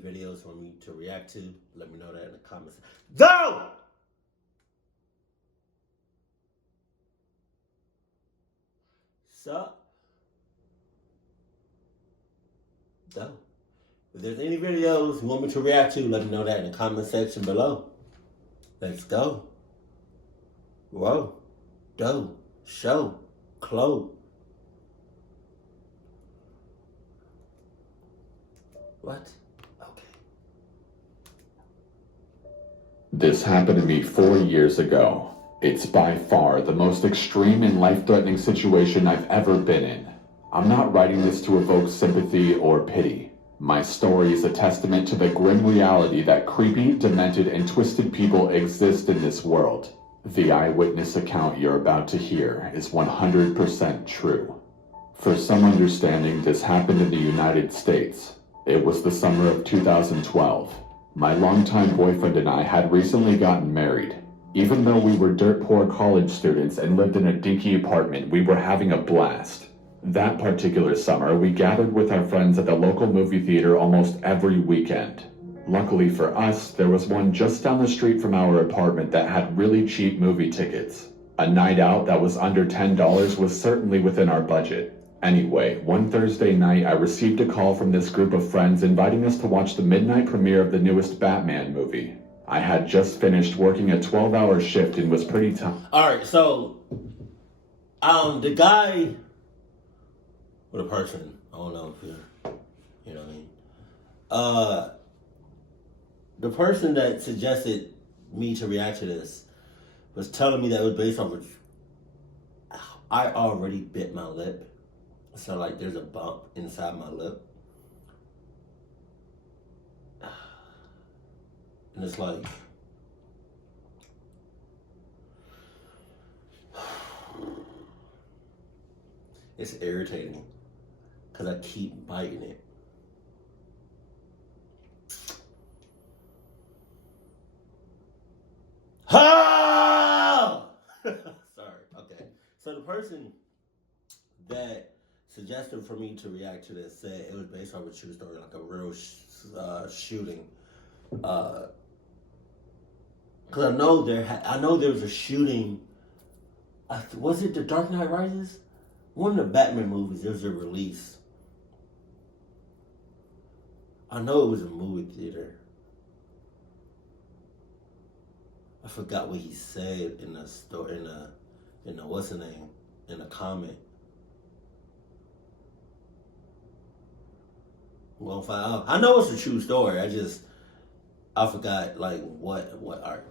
videos for me to react to, let me know that in the comments. Go! Sup? Go. If there's any videos you want me to react to, let me know that in the comment section below. Let's go. Whoa. Do. Show. Close. What? Okay. This happened to me 4 years ago. It's by far the most extreme and life-threatening situation I've ever been in. I'm not writing this to evoke sympathy or pity. My story is a testament to the grim reality that creepy, demented, and twisted people exist in this world. The eyewitness account you're about to hear is 100% true. For some understanding, this happened in the United States. It was the summer of 2012. My longtime boyfriend and I had recently gotten married. Even though we were dirt poor college students and lived in a dinky apartment, we were having a blast. That particular summer, we gathered with our friends at the local movie theater almost every weekend. Luckily for us, there was one just down the street from our apartment that had really cheap movie tickets. A night out that was under $10 was certainly within our budget. Anyway, one Thursday night, I received a call from this group of friends inviting us to watch the midnight premiere of the newest Batman movie. I had just finished working a 12-hour shift and was pretty tired. Alright, so, the guy, or the person, I don't know if you're, you know what I mean? The person that suggested me to react to this was telling me that it was based on, I already bit my lip. So, like, there's a bump inside my lip. And it's like, it's irritating because I keep biting it. Oh! Sorry, okay. So the person that suggested for me to react to this said it was based on a true story, like a real shooting. Because I know there was a shooting. Was it The Dark Knight Rises? One of the Batman movies. There was a release. I know it was a movie theater. I forgot what he said in the story. In the what's the name? In the comment. We'll find out. I know it's a true story. I forgot like what art.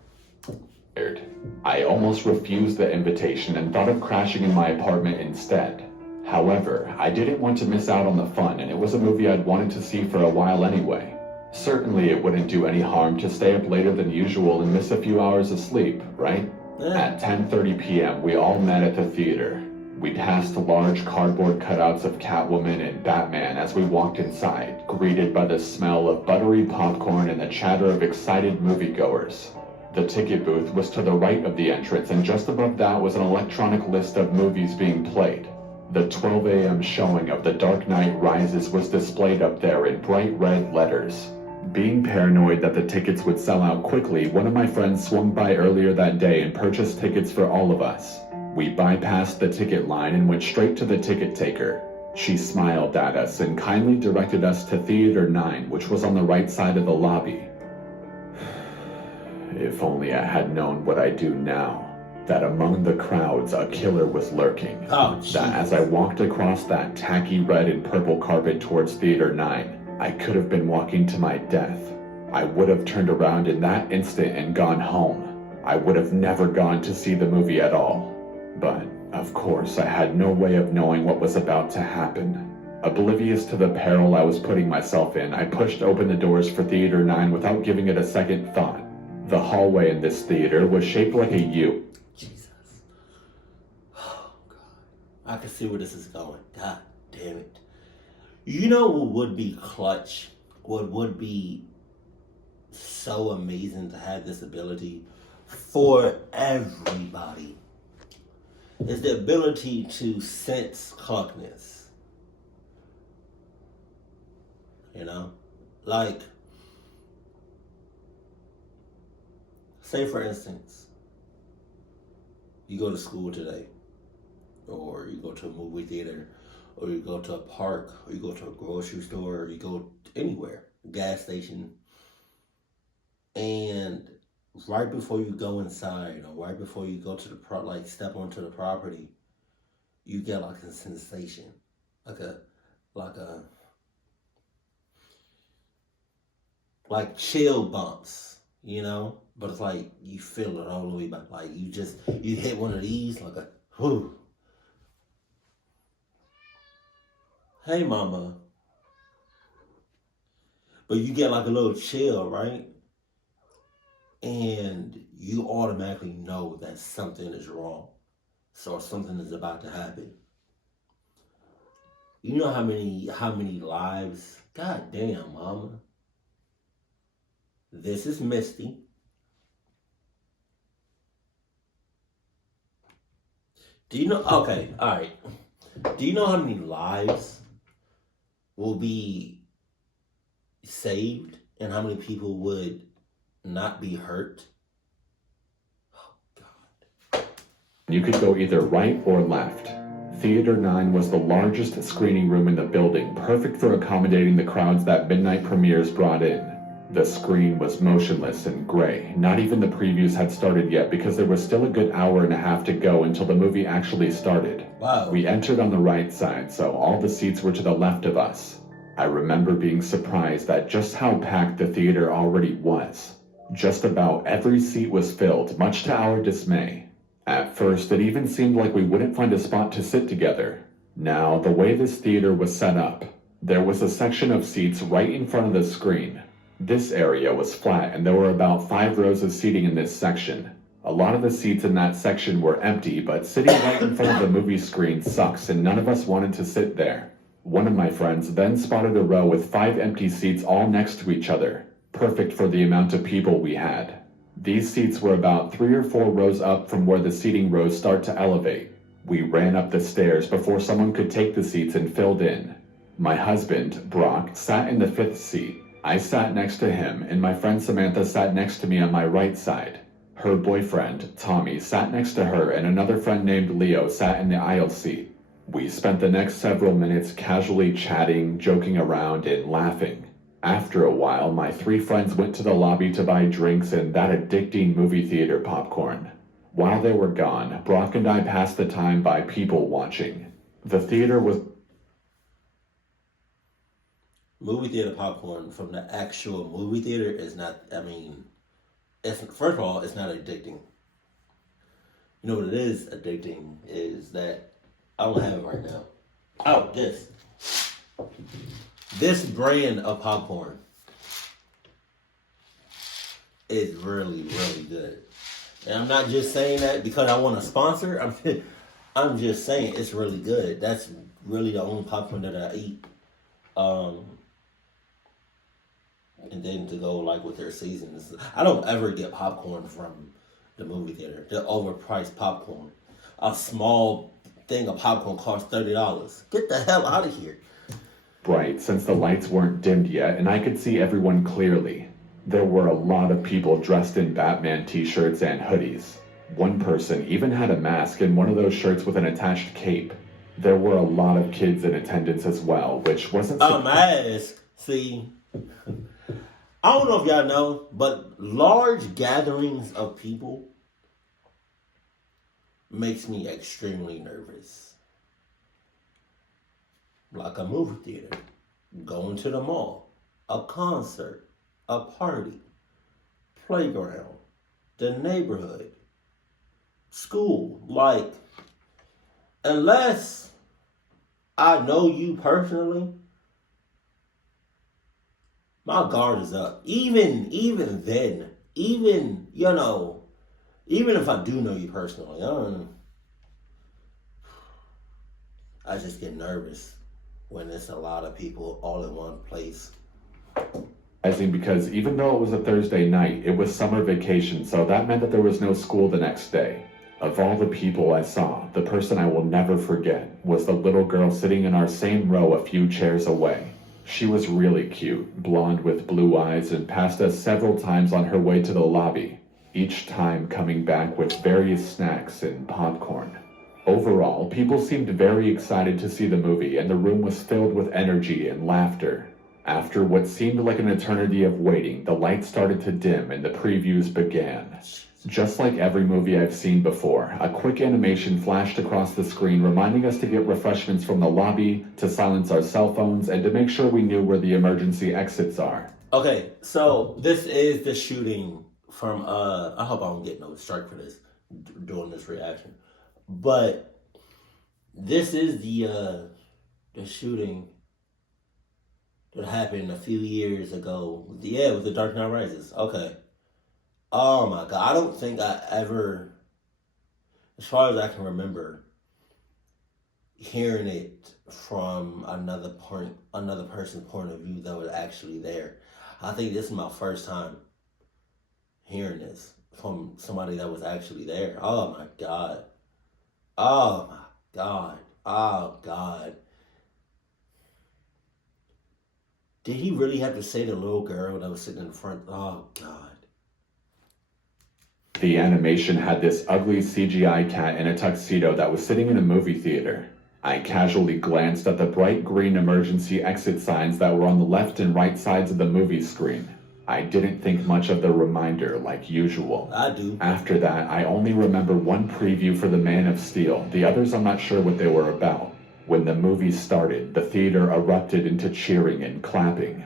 I almost refused the invitation and thought of crashing in my apartment instead. However, I didn't want to miss out on the fun, and it was a movie I'd wanted to see for a while anyway. Certainly it wouldn't do any harm to stay up later than usual and miss a few hours of sleep, right? Yeah. At 10:30 p.m., we all met at the theater. We passed large cardboard cutouts of Catwoman and Batman as we walked inside, greeted by the smell of buttery popcorn and the chatter of excited moviegoers. The ticket booth was to the right of the entrance, and just above that was an electronic list of movies being played. The 12 a.m. showing of The Dark Knight Rises was displayed up there in bright red letters. Being paranoid that the tickets would sell out quickly, one of my friends swung by earlier that day and purchased tickets for all of us. We bypassed the ticket line and went straight to the ticket taker. She smiled at us and kindly directed us to Theater 9, which was on the right side of the lobby. If only I had known what I do now. That among the crowds a killer was lurking. Oh, that as I walked across that tacky red and purple carpet towards Theater 9, I could have been walking to my death. I would have turned around in that instant and gone home. I would have never gone to see the movie at all. But, of course, I had no way of knowing what was about to happen. Oblivious to the peril I was putting myself in, I pushed open the doors for Theater 9 without giving it a second thought. The hallway in this theater was shaped like a U. Jesus. Oh, God. I can see where this is going. God damn it. You know what would be clutch? What would be so amazing to have this ability for everybody? Is the ability to sense clockness. You know? Like, Say, for instance, you go to school today, or you go to a movie theater, or you go to a park, or you go to a grocery store, or you go anywhere, gas station, and right before you go inside, or right before you go to the step onto the property, you get like a sensation, like a like a like chill bumps, you know? But it's like you feel it all the way back. Like you hit one of these, like a whew. Hey mama. But you get like a little chill, right? And you automatically know that something is wrong. So something is about to happen. You know how many lives? God damn, mama. This is Misty. Do you know? Okay, all right. Do you know how many lives will be saved and how many people would not be hurt? Oh, God. You could go either right or left. Theater 9 was the largest screening room in the building, perfect for accommodating the crowds that midnight premieres brought in. The screen was motionless and gray. Not even the previews had started yet because there was still a good hour and a half to go until the movie actually started. Wow. We entered on the right side, so all the seats were to the left of us. I remember being surprised at just how packed the theater already was. Just about every seat was filled, much to our dismay. At first, it even seemed like we wouldn't find a spot to sit together. Now, the way this theater was set up, there was a section of seats right in front of the screen. This area was flat and there were about 5 rows of seating in this section. A lot of the seats in that section were empty, but sitting right in front of the movie screen sucks and none of us wanted to sit there. One of my friends then spotted a row with 5 empty seats all next to each other, perfect for the amount of people we had. These seats were about 3 or 4 rows up from where the seating rows start to elevate. We ran up the stairs before someone could take the seats and filled in. My husband, Brock, sat in the 5th seat. I sat next to him, and my friend Samantha sat next to me on my right side. Her boyfriend, Tommy, sat next to her, and another friend named Leo sat in the aisle seat. We spent the next several minutes casually chatting, joking around, and laughing. After a while, my 3 friends went to the lobby to buy drinks and that addicting movie theater popcorn. While they were gone, Brock and I passed the time by people watching. The theater was... Movie theater popcorn from the actual movie theater is not, first of all, it's not addicting. You know what it is addicting is that, I don't have it right now. Oh, this brand of popcorn is really, really good. And I'm not just saying that because I want a sponsor. I'm just saying it's really good. That's really the only popcorn that I eat. And then to go like with their seasons, I don't ever get popcorn from the movie theater. The overpriced popcorn. A small thing of popcorn costs $30. Get the hell out of here. Bright since the lights weren't dimmed yet and I could see everyone clearly. There were a lot of people dressed in Batman t-shirts and hoodies. One person even had a mask and one of those shirts with an attached cape. There were a lot of kids in attendance as well, which wasn't... A mask? See... I don't know if y'all know, but large gatherings of people makes me extremely nervous. Like a movie theater, going to the mall, a concert, a party, playground, the neighborhood, school. Like, unless I know you personally, my guard is up. Even then, even if I do know you personally, I just get nervous when it's a lot of people all in one place. I think because even though it was a Thursday night, it was summer vacation, so that meant that there was no school the next day. Of all the people I saw, the person I will never forget was the little girl sitting in our same row a few chairs away. She was really cute, blonde with blue eyes, and passed us several times on her way to the lobby. each time coming back with various snacks and popcorn. Overall, people seemed very excited to see the movie, and the room was filled with energy and laughter. After what seemed like an eternity of waiting, the lights started to dim and the previews began. Just like every movie I've seen before, a quick animation flashed across the screen reminding us to get refreshments from the lobby, to silence our cell phones, and to make sure we knew where the emergency exits are. Okay, so this is the shooting from, I hope I don't get no strike for this, doing this reaction. But this is the shooting that happened a few years ago. Yeah, it was The Dark Knight Rises. Okay. Oh my God. I don't think I ever, as far as I can remember, hearing it from another person's point of view that was actually there. I think this is my first time hearing this from somebody that was actually there. Oh my God. Oh my God. Oh God. Did he really have to say the little girl that was sitting in the front? Oh God. The animation had this ugly CGI cat in a tuxedo that was sitting in a movie theater. I casually glanced at the bright green emergency exit signs that were on the left and right sides of the movie screen. I didn't think much of the reminder like usual. I do. After that, I only remember one preview for The Man of Steel. The others I'm not sure what they were about. When the movie started, the theater erupted into cheering and clapping.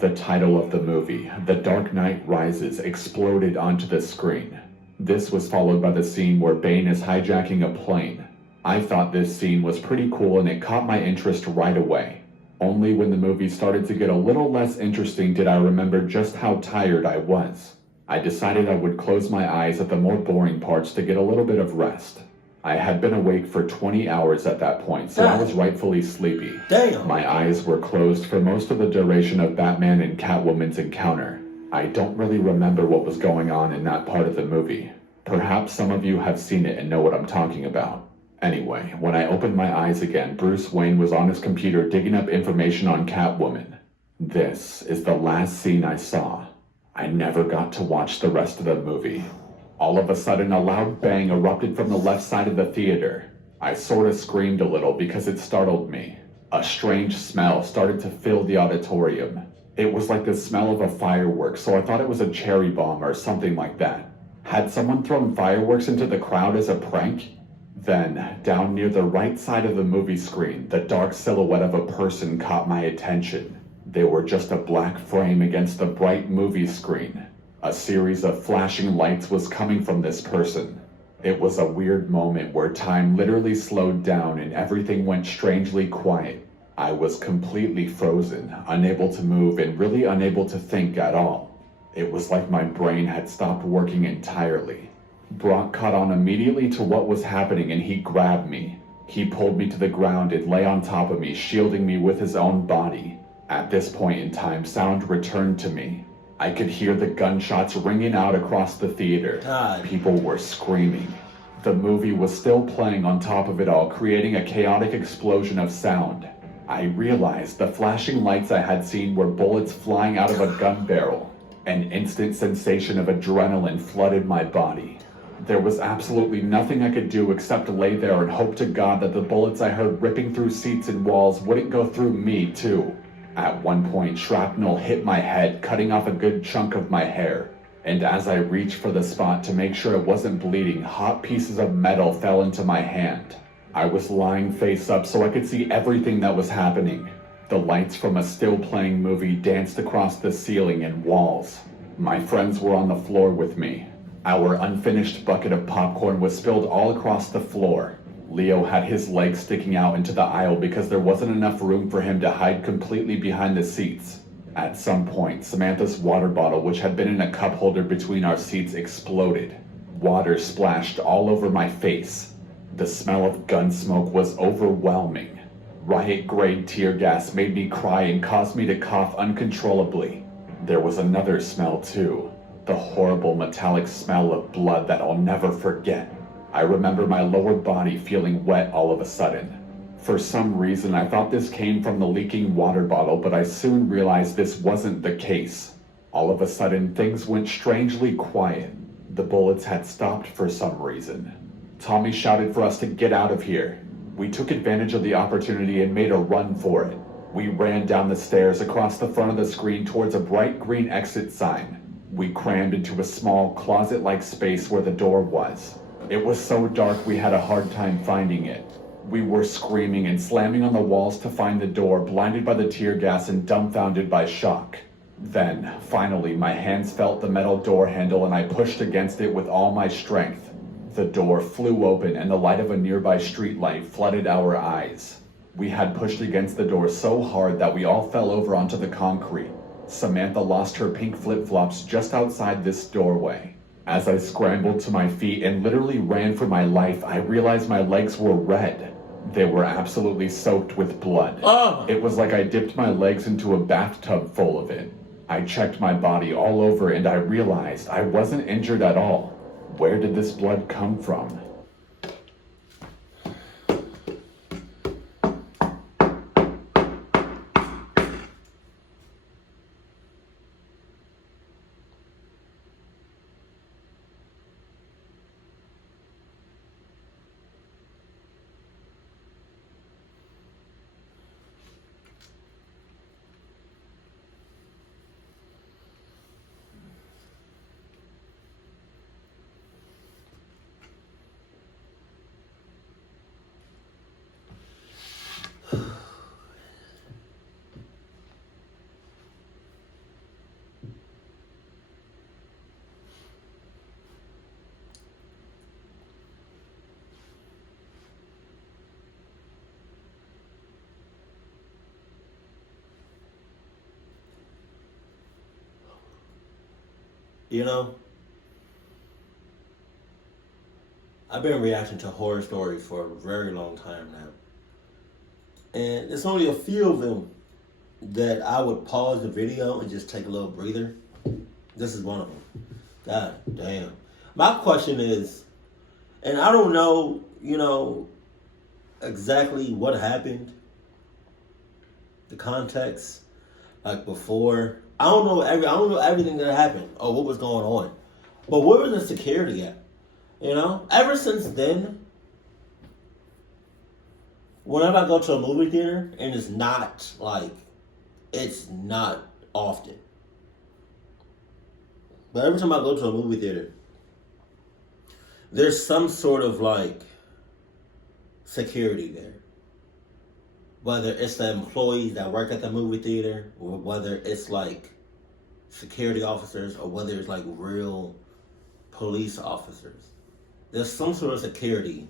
The title of the movie, The Dark Knight Rises, exploded onto the screen. This was followed by the scene where Bane is hijacking a plane. I thought this scene was pretty cool and it caught my interest right away. Only when the movie started to get a little less interesting did I remember just how tired I was. I decided I would close my eyes at the more boring parts to get a little bit of rest. I had been awake for 20 hours at that point, so I was rightfully sleepy. Damn. My eyes were closed for most of the duration of Batman and Catwoman's encounter. I don't really remember what was going on in that part of the movie. Perhaps some of you have seen it and know what I'm talking about. Anyway, when I opened my eyes again, Bruce Wayne was on his computer digging up information on Catwoman. This is the last scene I saw. I never got to watch the rest of the movie. All of a sudden, a loud bang erupted from the left side of the theater. I sort of screamed a little because it startled me. A strange smell started to fill the auditorium. It was like the smell of a firework, so I thought it was a cherry bomb or something like that. Had someone thrown fireworks into the crowd as a prank? Then, down near the right side of the movie screen, the dark silhouette of a person caught my attention. They were just a black frame against the bright movie screen. A series of flashing lights was coming from this person. It was a weird moment where time literally slowed down and everything went strangely quiet. I was completely frozen, unable to move and really unable to think at all. It was like my brain had stopped working entirely. Brock caught on immediately to what was happening and he grabbed me. He pulled me to the ground and lay on top of me, shielding me with his own body. At this point in time, sound returned to me. I could hear the gunshots ringing out across the theater. God. People were screaming. The movie was still playing on top of it all, creating a chaotic explosion of sound. I realized the flashing lights I had seen were bullets flying out of a gun barrel. An instant sensation of adrenaline flooded my body. There was absolutely nothing I could do except lay there and hope to God that the bullets I heard ripping through seats and walls wouldn't go through me too. At one point, shrapnel hit my head, cutting off a good chunk of my hair. And as I reached for the spot to make sure it wasn't bleeding, hot pieces of metal fell into my hand. I was lying face up so I could see everything that was happening. The lights from a still-playing movie danced across the ceiling and walls. My friends were on the floor with me. Our unfinished bucket of popcorn was spilled all across the floor. Leo had his legs sticking out into the aisle because there wasn't enough room for him to hide completely behind the seats. At some point, Samantha's water bottle, which had been in a cup holder between our seats, exploded. Water splashed all over my face. The smell of gun smoke was overwhelming. Riot-grade tear gas made me cry and caused me to cough uncontrollably. There was another smell too. The horrible metallic smell of blood that I'll never forget. I remember my lower body feeling wet all of a sudden. For some reason, I thought this came from the leaking water bottle, but I soon realized this wasn't the case. All of a sudden, things went strangely quiet. The bullets had stopped for some reason. Tommy shouted for us to get out of here. We took advantage of the opportunity and made a run for it. We ran down the stairs across the front of the screen towards a bright green exit sign. We crammed into a small closet-like space where the door was. It was so dark we had a hard time finding it. We were screaming and slamming on the walls to find the door, blinded by the tear gas and dumbfounded by shock. Then, finally, my hands felt the metal door handle and I pushed against it with all my strength. The door flew open and the light of a nearby streetlight flooded our eyes. We had pushed against the door so hard that we all fell over onto the concrete. Samantha lost her pink flip-flops just outside this doorway. As I scrambled to my feet and literally ran for my life, I realized my legs were red. They were absolutely soaked with blood. Oh. It was like I dipped my legs into a bathtub full of it. I checked my body all over and I realized I wasn't injured at all. Where did this blood come from? You know, I've been reacting to horror stories for a very long time now. And it's only a few of them that I would pause the video and just take a little breather. This is one of them. God damn. My question is, and I don't know, exactly what happened, the context, like before. I don't know everything that happened or what was going on. But where was the security at? Ever since then, whenever I go to a movie theater, and it's not often. But every time I go to a movie theater, there's some sort of security there. Whether it's the employees that work at the movie theater, or whether it's security officers, or whether it's real police officers. There's some sort of security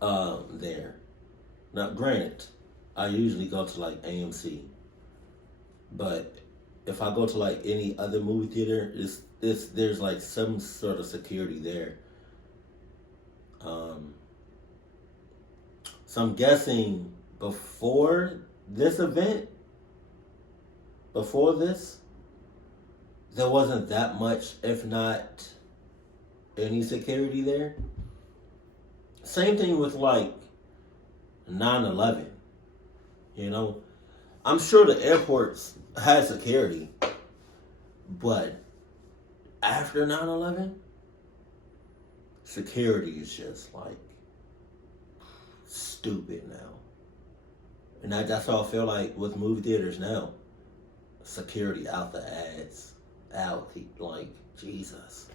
there. Now, granted, I usually go to AMC, but if I go to any other movie theater, there's some sort of security there. So I'm guessing before this event, there wasn't that much, if not any security there. Same thing with 9/11. I'm sure the airports had security, but after 9/11, security is just stupid now. And that's how I feel with movie theaters now. Security out the ads. Out, Jesus.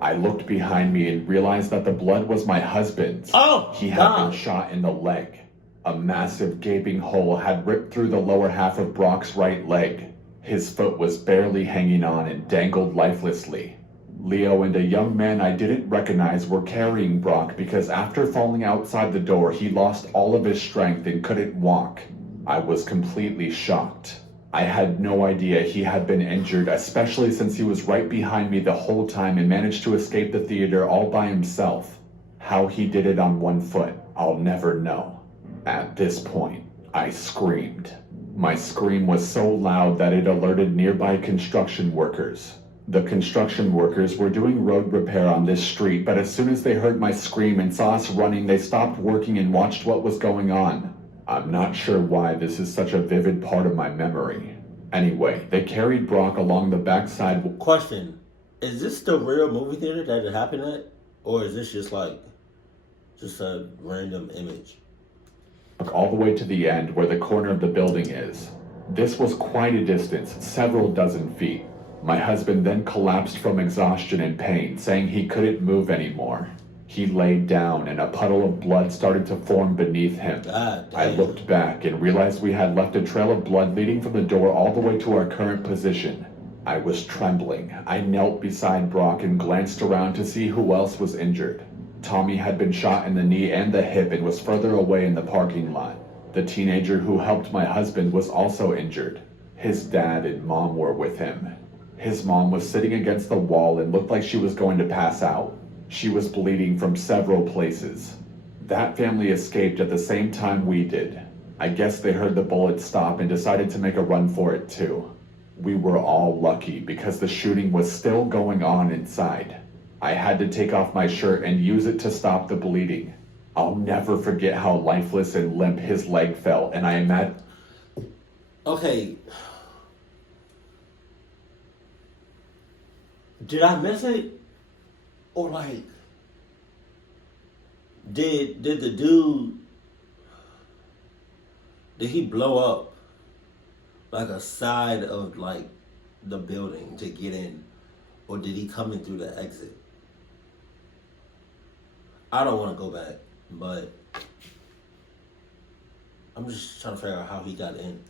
I looked behind me and realized that the blood was my husband's. Oh, he had God. been shot in the leg. A massive gaping hole had ripped through the lower half of Brock's right leg. His foot was barely hanging on and dangled lifelessly. Leo and a young man I didn't recognize were carrying Brock because after falling outside the door, he lost all of his strength and couldn't walk. I was completely shocked. I had no idea he had been injured, especially since he was right behind me the whole time and managed to escape the theater all by himself. How he did it on one foot, I'll never know. At this point, I screamed. My scream was so loud that it alerted nearby construction workers. The construction workers were doing road repair on this street, but as soon as they heard my scream and saw us running, they stopped working and watched what was going on. I'm not sure why this is such a vivid part of my memory. Anyway, they carried Brock along the backside. Question. Is this the real movie theater that it happened at? Or is this just like, just a random image? All the way to the end where the corner of the building is. This was quite a distance, several dozen feet. My husband then collapsed from exhaustion and pain, saying he couldn't move anymore. He laid down and a puddle of blood started to form beneath him. God damn. I looked back and realized we had left a trail of blood leading from the door all the way to our current position. I was trembling. I knelt beside Brock and glanced around to see who else was injured. Tommy had been shot in the knee and the hip and was further away in the parking lot. The teenager who helped my husband was also injured. His dad and mom were with him. His mom was sitting against the wall and looked like she was going to pass out. She was bleeding from several places. That family escaped at the same time we did. I guess they heard the bullet stop and decided to make a run for it too. We were all lucky because the shooting was still going on inside. I had to take off my shirt and use it to stop the bleeding. I'll never forget how lifeless and limp his leg felt, and I imagine... Okay. Did I miss it? Or like, did the dude, did he blow up like a side of like the building to get in? Or did he come in through the exit? I don't want to go back, but I'm just trying to figure out how he got in.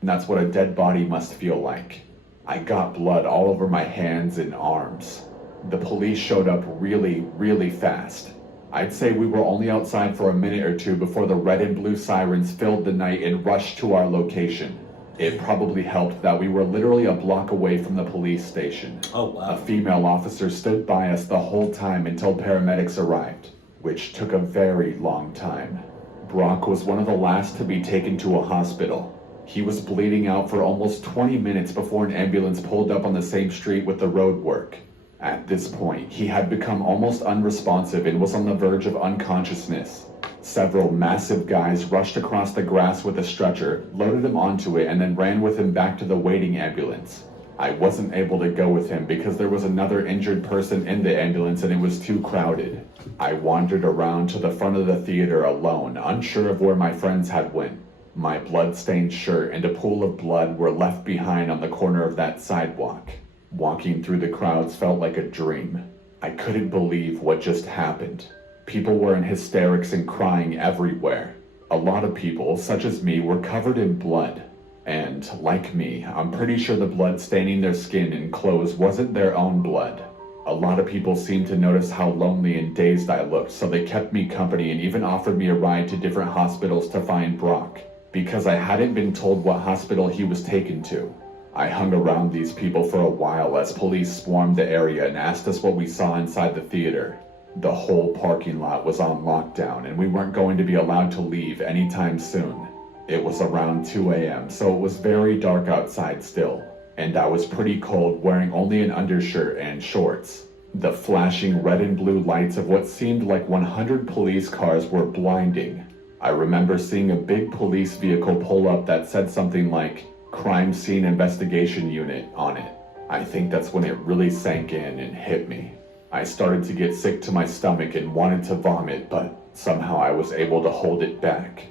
And that's what a dead body must feel like. I got blood all over my hands and arms. The police showed up really, really fast. I'd say we were only outside for a minute or two before the red and blue sirens filled the night and rushed to our location. It probably helped that we were literally a block away from the police station. Oh, wow. A female officer stood by us the whole time until paramedics arrived, which took a very long time. Brock was one of the last to be taken to a hospital. He was bleeding out for almost 20 minutes before an ambulance pulled up on the same street with the road work. At this point, he had become almost unresponsive and was on the verge of unconsciousness. Several massive guys rushed across the grass with a stretcher, loaded him onto it, and then ran with him back to the waiting ambulance. I wasn't able to go with him because there was another injured person in the ambulance and it was too crowded. I wandered around to the front of the theater alone, unsure of where my friends had went. My blood-stained shirt and a pool of blood were left behind on the corner of that sidewalk. Walking through the crowds felt like a dream. I couldn't believe what just happened. People were in hysterics and crying everywhere. A lot of people, such as me, were covered in blood. And, like me, I'm pretty sure the blood staining their skin and clothes wasn't their own blood. A lot of people seemed to notice how lonely and dazed I looked, so they kept me company and even offered me a ride to different hospitals to find Brock, because I hadn't been told what hospital he was taken to. I hung around these people for a while as police swarmed the area and asked us what we saw inside the theater. The whole parking lot was on lockdown and we weren't going to be allowed to leave anytime soon. It was around 2 a.m., so it was very dark outside still, and I was pretty cold, wearing only an undershirt and shorts. The flashing red and blue lights of what seemed like 100 police cars were blinding. I remember seeing a big police vehicle pull up that said something like, "Crime Scene Investigation Unit" on it. I think that's when it really sank in and hit me. I started to get sick to my stomach and wanted to vomit, but somehow I was able to hold it back.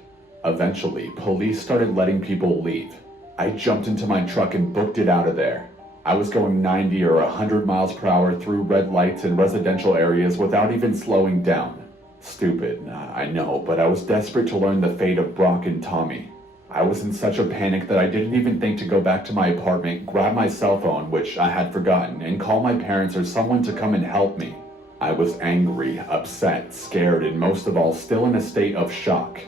Eventually, police started letting people leave. I jumped into my truck and booked it out of there. I was going 90 or 100 miles per hour through red lights in residential areas without even slowing down. Stupid, I know, but I was desperate to learn the fate of Brock and Tommy. I was in such a panic that I didn't even think to go back to my apartment, grab my cell phone, which I had forgotten, and call my parents or someone to come and help me. I was angry, upset, scared, and most of all, still in a state of shock.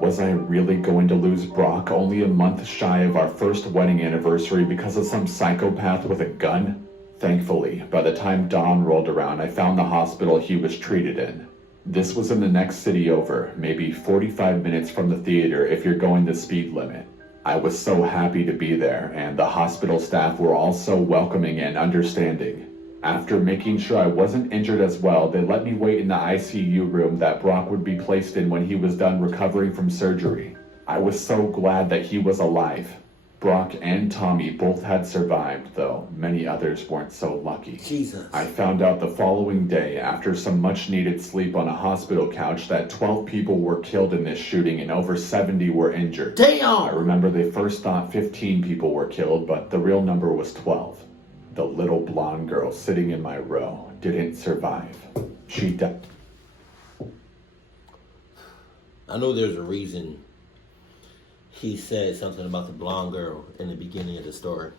Was I really going to lose Brock only a month shy of our first wedding anniversary because of some psychopath with a gun? Thankfully, by the time dawn rolled around, I found the hospital he was treated in. This was in the next city over, maybe 45 minutes from the theater if you're going the speed limit. I was so happy to be there, and the hospital staff were all so welcoming and understanding. After making sure I wasn't injured as well, they let me wait in the ICU room that Brock would be placed in when he was done recovering from surgery. I was so glad that he was alive. Brock and Tommy both had survived, though many others weren't so lucky. Jesus. I found out the following day, after some much-needed sleep on a hospital couch, that 12 people were killed in this shooting and over 70 were injured. Damn! I remember they first thought 15 people were killed, but the real number was 12. The little blonde girl sitting in my row didn't survive. She died. I know there's a reason he said something about the blonde girl in the beginning of the story.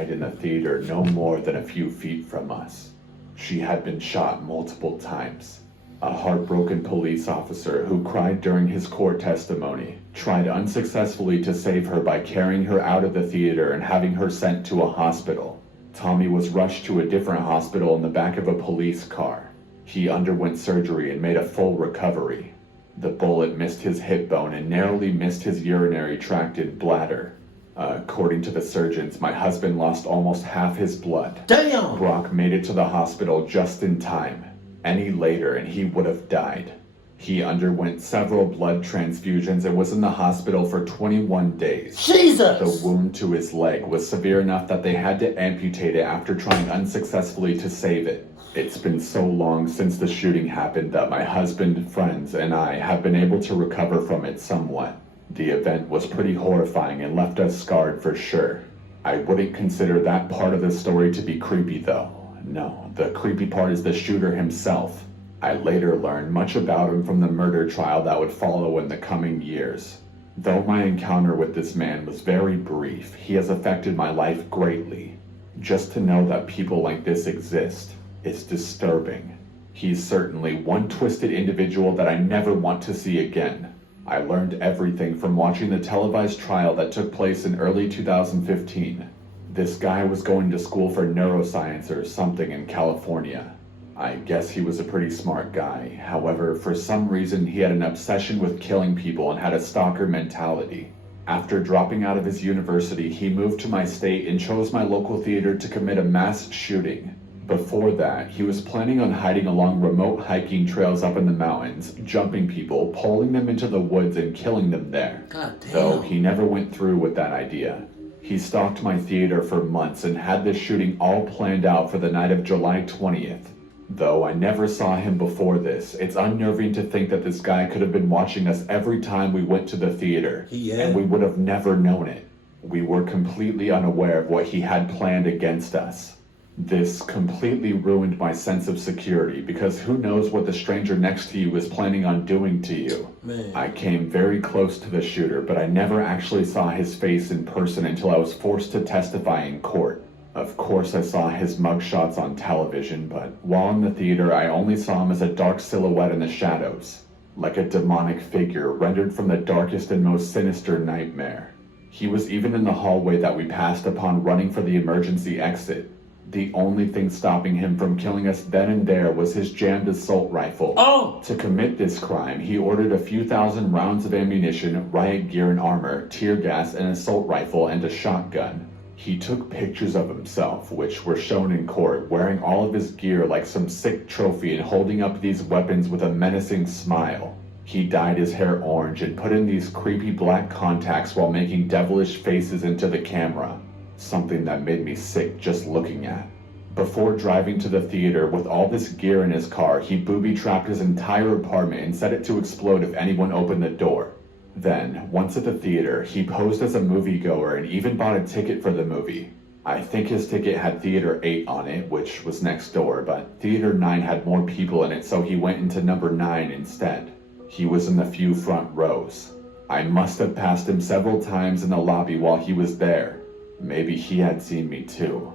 In the theater no more than a few feet from us. She had been shot multiple times. A heartbroken police officer who cried during his court testimony tried unsuccessfully to save her by carrying her out of the theater and having her sent to a hospital. Tommy was rushed to a different hospital in the back of a police car. He underwent surgery and made a full recovery. The bullet missed his hip bone and narrowly missed his urinary tract and bladder. According to the surgeons, my husband lost almost half his blood. Damn! Brock made it to the hospital just in time. Any later and he would have died. He underwent several blood transfusions and was in the hospital for 21 days. Jesus! The wound to his leg was severe enough that they had to amputate it after trying unsuccessfully to save it. It's been so long since the shooting happened that my husband, friends, and I have been able to recover from it somewhat. The event was pretty horrifying and left us scarred for sure. I wouldn't consider that part of the story to be creepy though. No, the creepy part is the shooter himself. I later learned much about him from the murder trial that would follow in the coming years. Though my encounter with this man was very brief, he has affected my life greatly. Just to know that people like this exist is disturbing. He's certainly one twisted individual that I never want to see again. I learned everything from watching the televised trial that took place in early 2015. This guy was going to school for neuroscience or something in California. I guess he was a pretty smart guy. However, for some reason he had an obsession with killing people and had a stalker mentality. After dropping out of his university, he moved to my state and chose my local theater to commit a mass shooting. Before that, he was planning on hiding along remote hiking trails up in the mountains, jumping people, pulling them into the woods and killing them there. God damn. Though he never went through with that idea. He stalked my theater for months and had this shooting all planned out for the night of July 20th. Though I never saw him before this, it's unnerving to think that this guy could have been watching us every time we went to the theater, and we would have never known it. We were completely unaware of what he had planned against us. This completely ruined my sense of security because who knows what the stranger next to you is planning on doing to you. Man. I came very close to the shooter, but I never actually saw his face in person until I was forced to testify in court. Of course I saw his mugshots on television, but while in the theater I only saw him as a dark silhouette in the shadows, like a demonic figure rendered from the darkest and most sinister nightmare. He was even in the hallway that we passed upon running for the emergency exit. The only thing stopping him from killing us then and there was his jammed assault rifle. Oh! To commit this crime, he ordered a few thousand rounds of ammunition, riot gear and armor, tear gas, an assault rifle, and a shotgun. He took pictures of himself, which were shown in court, wearing all of his gear like some sick trophy and holding up these weapons with a menacing smile. He dyed his hair orange and put in these creepy black contacts while making devilish faces into the camera. Something that made me sick just looking at. Before driving to the theater with all this gear in his car, he booby-trapped his entire apartment and set it to explode if anyone opened the door. Then, once at the theater, he posed as a moviegoer and even bought a ticket for the movie. I think his ticket had Theater 8 on it, which was next door, but Theater 9 had more people in it, so he went into number 9 instead. He was in the few front rows. I must have passed him several times in the lobby while he was there. Maybe he had seen me too.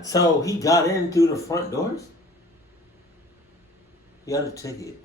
So he got in through the front doors? He got a ticket.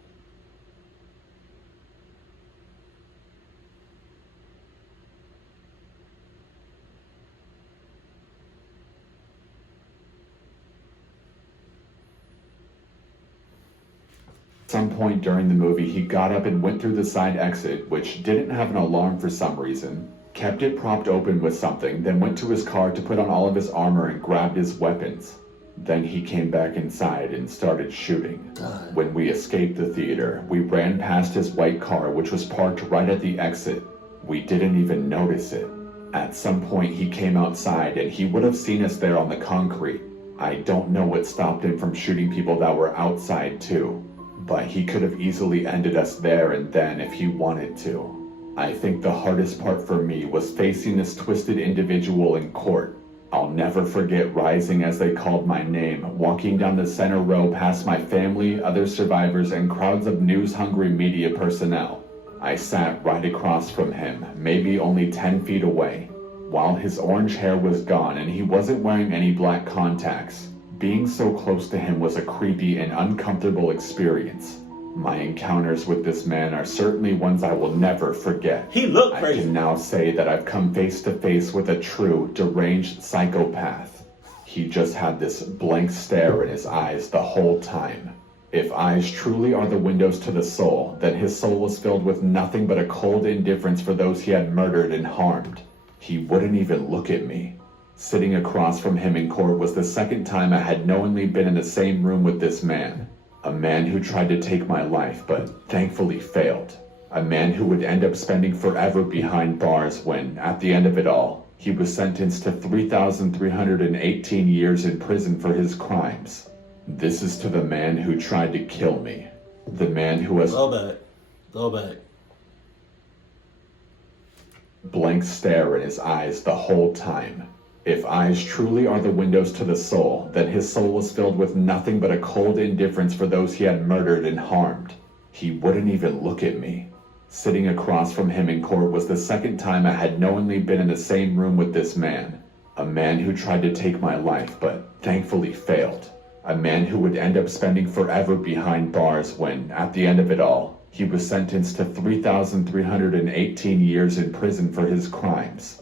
At some point during the movie, he got up and went through the side exit, which didn't have an alarm for some reason, kept it propped open with something, then went to his car to put on all of his armor and grabbed his weapons. Then he came back inside and started shooting. God. When we escaped the theater, we ran past his white car, which was parked right at the exit. We didn't even notice it. At some point, he came outside and he would have seen us there on the concrete. I don't know what stopped him from shooting people that were outside too, but he could have easily ended us there and then if he wanted to. I think the hardest part for me was facing this twisted individual in court. I'll never forget rising as they called my name, walking down the center row past my family, other survivors, and crowds of news-hungry media personnel. I sat right across from him, maybe only 10 feet away. While his orange hair was gone and he wasn't wearing any black contacts, being so close to him was a creepy and uncomfortable experience. My encounters with this man are certainly ones I will never forget. He looked crazy. I can now say that I've come face to face with a true, deranged psychopath. He just had this blank stare in his eyes the whole time. If eyes truly are the windows to the soul, then his soul was filled with nothing but a cold indifference for those he had murdered and harmed. He wouldn't even look at me. Sitting across from him in court was the second time I had knowingly been in the same room with this man. A man who tried to take my life, but thankfully failed. A man who would end up spending forever behind bars when, at the end of it all, he was sentenced to 3,318 years in prison for his crimes. This is to the man who tried to kill me. The man who has... Go back. Blank stare in his eyes the whole time. If eyes truly are the windows to the soul, then his soul was filled with nothing but a cold indifference for those he had murdered and harmed. He wouldn't even look at me. Sitting across from him in court was the second time I had knowingly been in the same room with this man. A man who tried to take my life, but thankfully failed. A man who would end up spending forever behind bars when, at the end of it all, he was sentenced to 3,318 years in prison for his crimes.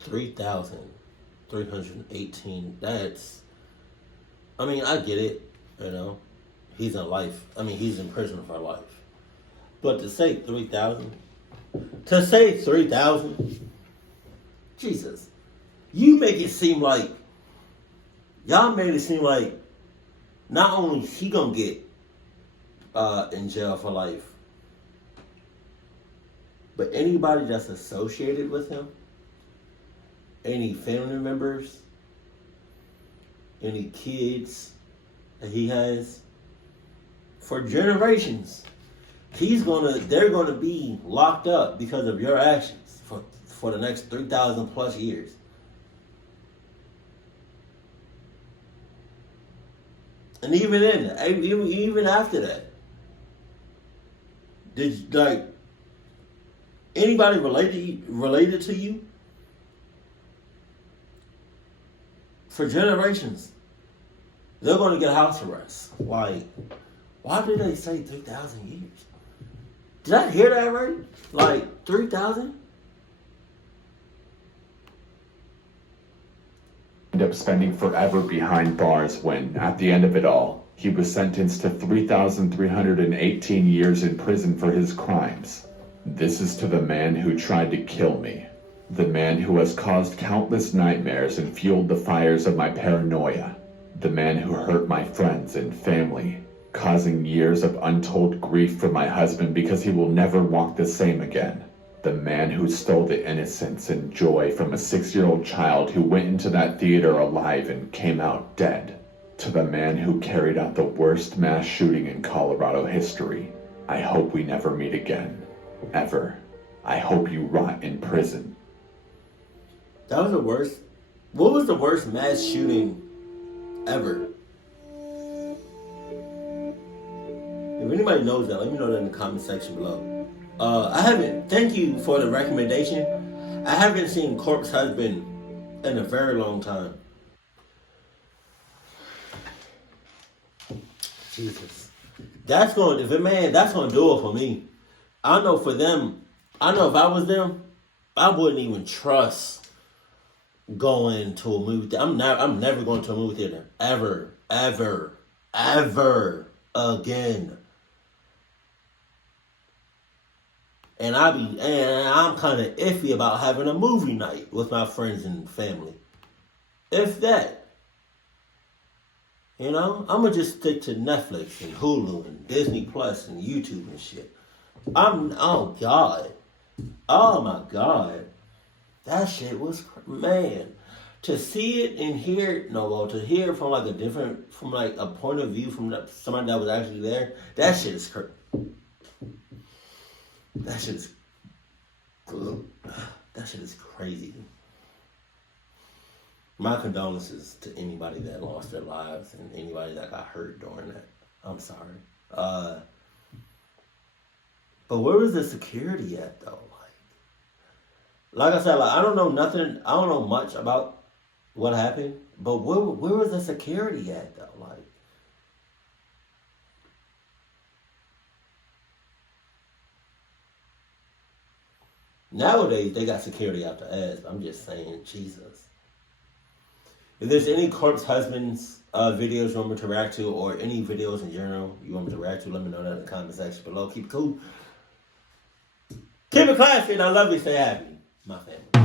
3,318. That's... I mean, I get it, you know. He's in life. I mean, he's in prison for life. But to say 3,000... To say 3,000... Jesus. You make it seem like... Y'all made it seem like not only he gonna get in jail for life, but anybody that's associated with him, any family members, any kids that he has, for generations, they're gonna be locked up because of your actions for the next 3,000 plus years. And even after that, did anybody related to you for generations? They're going to get house arrest. Like, why did they say 3,000 years? Did I hear that right? Like 3,000? End up spending forever behind bars when, at the end of it all, he was sentenced to 3,318 years in prison for his crimes. This is to the man who tried to kill me. The man who has caused countless nightmares and fueled the fires of my paranoia. The man who hurt my friends and family, causing years of untold grief for my husband because he will never walk the same again. The man who stole the innocence and joy from a 6-year-old child who went into that theater alive and came out dead. To the man who carried out the worst mass shooting in Colorado history. I hope we never meet again. Ever. I hope you rot in prison. That was the worst. What was the worst mass shooting ever? If anybody knows that, let me know that in the comment section below. Thank you for the recommendation. I haven't seen Corpse Husband in a very long time. Jesus. That's gonna do it for me. I know for them, I know if I was them, I wouldn't even trust going to a movie theater. I'm never going to a movie theater. Ever. ever again. And I'm kind of iffy about having a movie night with my friends and family. If that. You know, I'm going to just stick to Netflix and Hulu and Disney Plus and YouTube and shit. Oh God. Oh my God. That shit was, man. To see it and hear it, to hear it from like from like a point of view from somebody that was actually there, that shit is crazy. That shit is crazy. My condolences to anybody that lost their lives and anybody that got hurt during that. I'm sorry. But where was the security at though? Like I said, I don't know nothing. I don't know much about what happened. But where was the security at though? Nowadays they got security out the ass. I'm just saying, Jesus. If there's any corpse husbands videos you want me to react to, or any videos in general you want me to react to, let me know that in the comment section below. Keep it cool. Keep it classy, and I love you. Stay happy, my family.